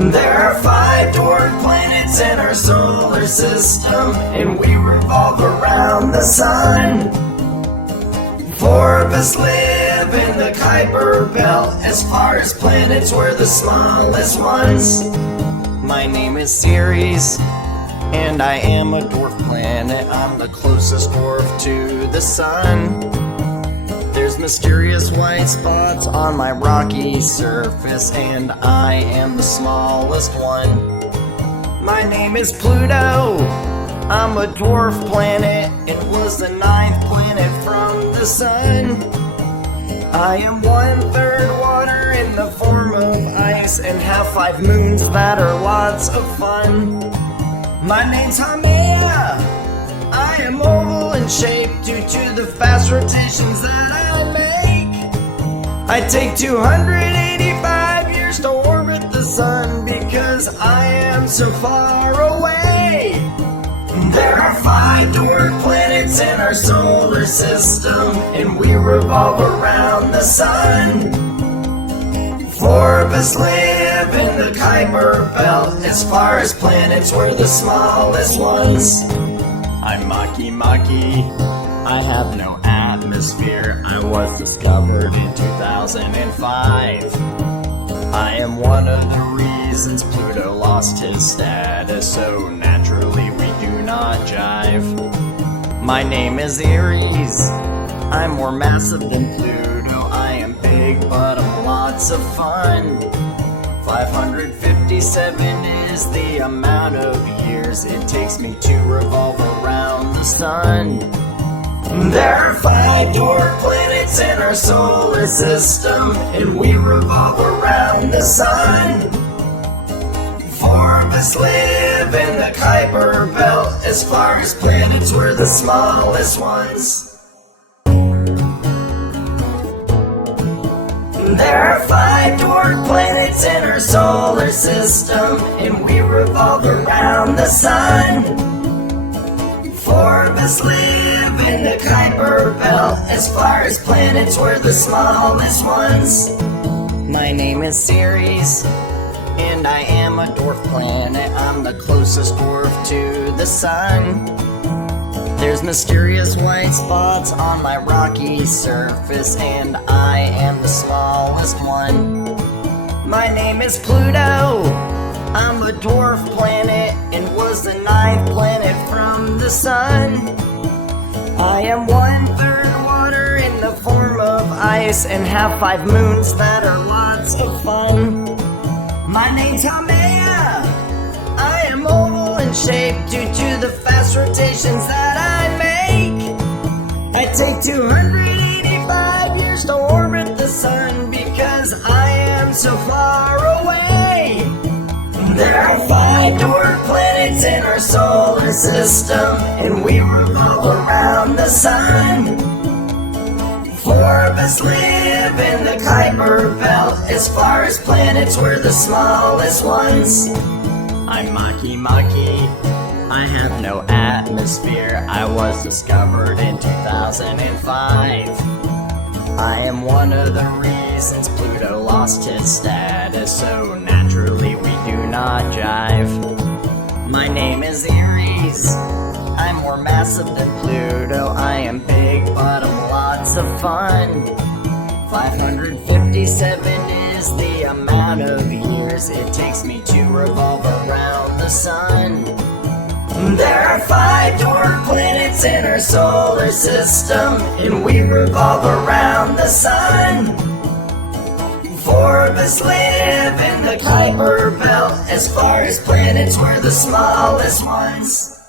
There are 5 dwarf planets in our solar system, and we revolve around the sun. 4 of us live in the Kuiper Belt. As far as planets, we're the smallest ones. My name is Ceres, and I am a dwarf planet. I'm the closest dwarf to the sun. There's mysterious white spots on my rocky surface, and I am the smallest one. My name is Pluto. I'm a dwarf planet. It was the 9th planet from the sun. I am 1/3 water in the form of ice, and have 5 moons that are lots of fun. My name's Haumea. I am oval in shape due to the fast rotations that I make. I take 285 years to orbit the sun because I am so far away. There are 5 dwarf planets in our solar system, and we revolve around the sun. 4 of us live in the Kuiper Belt. As far as planets, we're the smallest ones. I'm Maki. I have no atmosphere. I was discovered in 2005. I am one of the reasons Pluto lost his status, so naturally we do not jive. My name is Aries. I'm more massive than Pluto. I am big, but I'm lots of fun. 557 is the amount of years it takes me to revolve around the sun. There are 5 dwarf planets in our solar system, and we revolve around the sun. 4 of us live in the Kuiper Belt. As far as planets, we're the smallest ones. There are 5 dwarf planets in our solar system, and we revolve around the sun. 4 of us live in the Kuiper Belt. As far as planets, we're the smallest ones. My name is Ceres, and I am a dwarf planet. I'm the closest dwarf to the sun. There's mysterious white spots on my rocky surface, and I am the smallest one. My name is Pluto. I'm a dwarf planet, and was the 9th planet from the sun. I am 1/3 water in the form of ice, and have 5 moons that are lots of fun. My name's Haumea. I am oval in shape due to the fast rotations that I make. I take 285 years to orbit the sun because I am so far away. There are 5 dwarf planets in our solar system, and we revolve around the sun. 4 of us live in the Kuiper Belt. As far as planets, we're the smallest ones. I'm Maki. I have no atmosphere. I was discovered in 2005. I am one of the reasons Pluto lost his status, so naturally we do not jive. My name is Aries. I'm more massive than Pluto. I am big, but I'm lots of fun. 557 is the amount of years it takes me to revolve around the sun. There are 5 dwarf planets in our solar system, and we revolve around the sun. 4 of us live in the Kuiper Belt. As far as planets, we're the smallest ones.